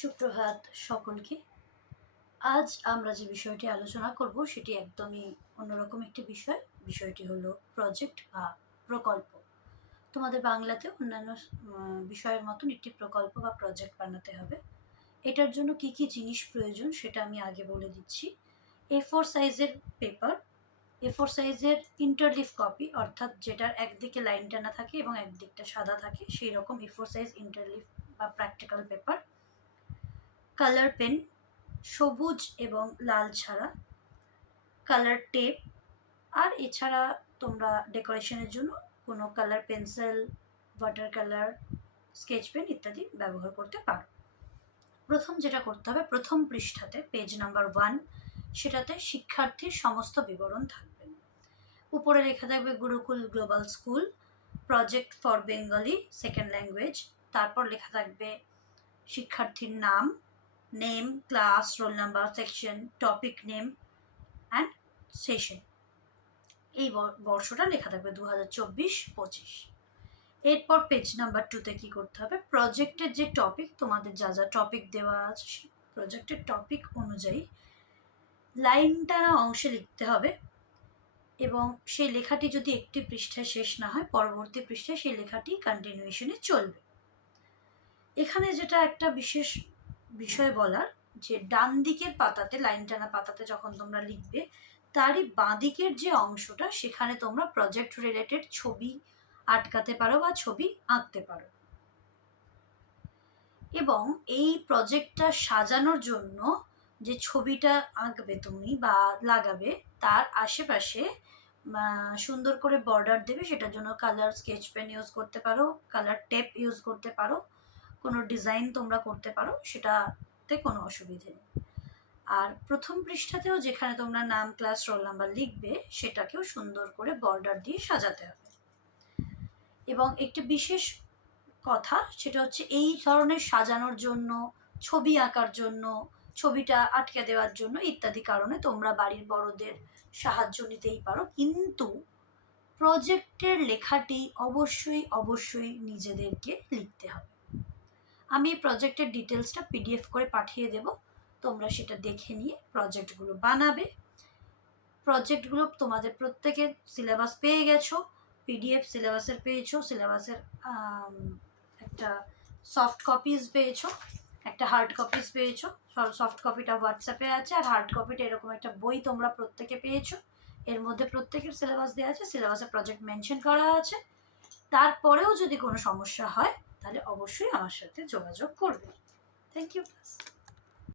সুপ্রভাত সকলকে। আজ আমরা যে বিষয়টি আলোচনা করব সেটি একদমই অন্যরকম একটি বিষয়। বিষয়টি হলো প্রজেক্ট বা প্রকল্প। তোমাদের বাংলাতে অন্যান্য বিষয়ের মতন একটি প্রকল্প বা প্রজেক্ট বানাতে হবে। এটার জন্য কি কি জিনিস প্রয়োজন সেটা আমি আগে বলে দিচ্ছি। A4 সাইজের পেপার, A4 সাইজের ইন্টারলিফ কপি, অর্থাৎ যেটার একদিকে লাইন টানা থাকে এবং একদিকটা সাদা থাকে, সেই রকম A4 সাইজ ইন্টারলিফ বা প্র্যাকটিক্যাল পেপার, কালার পেন সবুজ এবং লাল ছাড়া, কালার টেপ, আর এছাড়া তোমরা ডেকোরেশনের জন্য কোনো colour pencil, water colour, sketch pen ইত্যাদি ব্যবহার করতে পারো। প্রথম যেটা করতে হবে, প্রথম পৃষ্ঠাতে পেজ নাম্বার 1, সেটাতে শিক্ষার্থীর সমস্ত বিবরণ থাকবে। উপরে লেখা থাকবে Gurukul global school, project for Bengali second language. তারপর লেখা থাকবে শিক্ষার্থীর নাম, name, class, roll number, section, topic name and session. এই বর্ষটা লেখা থাকবে 2024-25। এরপর পেজ নাম্বার 2তে কী করতে হবে, প্রজেক্টের যে টপিক, তোমাদের যা যা টপিক দেওয়া আছে সেই প্রজেক্টের টপিক অনুযায়ী লাইন টানা অংশে লিখতে হবে, এবং সেই লেখাটি যদি একটি পৃষ্ঠায় শেষ না হয় পরবর্তী পৃষ্ঠায় সেই লেখাটি কন্টিনিউশনে চলবে। এখানে যেটা একটা বিশেষ বিষয় বলার, যে ডান দিকের পাতাতে, লাইন টানা পাতাতে যখন তোমরা লিখবে, তারই বাঁ দিকের যে অংশটা, সেখানে তোমরা প্রজেক্ট রিলেটেড ছবি আটকাতে পারো বা ছবি আঁকতে পারো। এবং এই প্রজেক্টটা সাজানোর জন্য যে ছবিটা আঁকবে তুমি বা লাগাবে, তার আশেপাশে সুন্দর করে বর্ডার দেবে। সেটার জন্য কালার স্কেচ পেন ইউজ করতে পারো, কালার টেপ ইউজ করতে পারো, কোনো ডিজাইন তোমরা করতে পারো, সেটাতে কোনো অসুবিধে নেই। আর প্রথম পৃষ্ঠাতেও যেখানে তোমরা নাম, ক্লাস, রোল নাম্বার লিখবে, সেটাকেও সুন্দর করে বর্ডার দিয়ে সাজাতে হবে। এবং একটি বিশেষ কথা, সেটা হচ্ছে এই ধরনের সাজানোর জন্য, ছবি আঁকার জন্য, ছবিটা আটকে দেওয়ার জন্য ইত্যাদি কারণে তোমরা বাড়ির বড়দের সাহায্য নিতেই পারো, কিন্তু প্রজেক্টের লেখাটি অবশ্যই অবশ্যই নিজেদেরকে লিখতে হবে। আমি প্রজেক্টের ডিটেলসটা PDF করে পাঠিয়ে দেব, তোমরা সেটা দেখে নিয়ে প্রজেক্টগুলো বানাবে। প্রজেক্টগুলো তোমাদের প্রত্যেকের সিলেবাস পেয়ে গেছো, PDF সিলেবাসের পেয়েছো, সিলেবাসের একটা সফট কপিজ পেয়েছো, একটা হার্ড কপিজ পেয়েছো। সফট কপিটা হোয়াটসঅ্যাপে আছে, আর হার্ড কপিটা এরকম একটা বই তোমরা প্রত্যেকে পেয়েছো। এর মধ্যে প্রত্যেকের সিলেবাস দেওয়া আছে, সিলেবাসে প্রজেক্ট মেনশন করা আছে। তারপরেও যদি কোনো সমস্যা হয় তাহলে অবশ্যই আমার সাথে যোগাযোগ করবে। Thank you.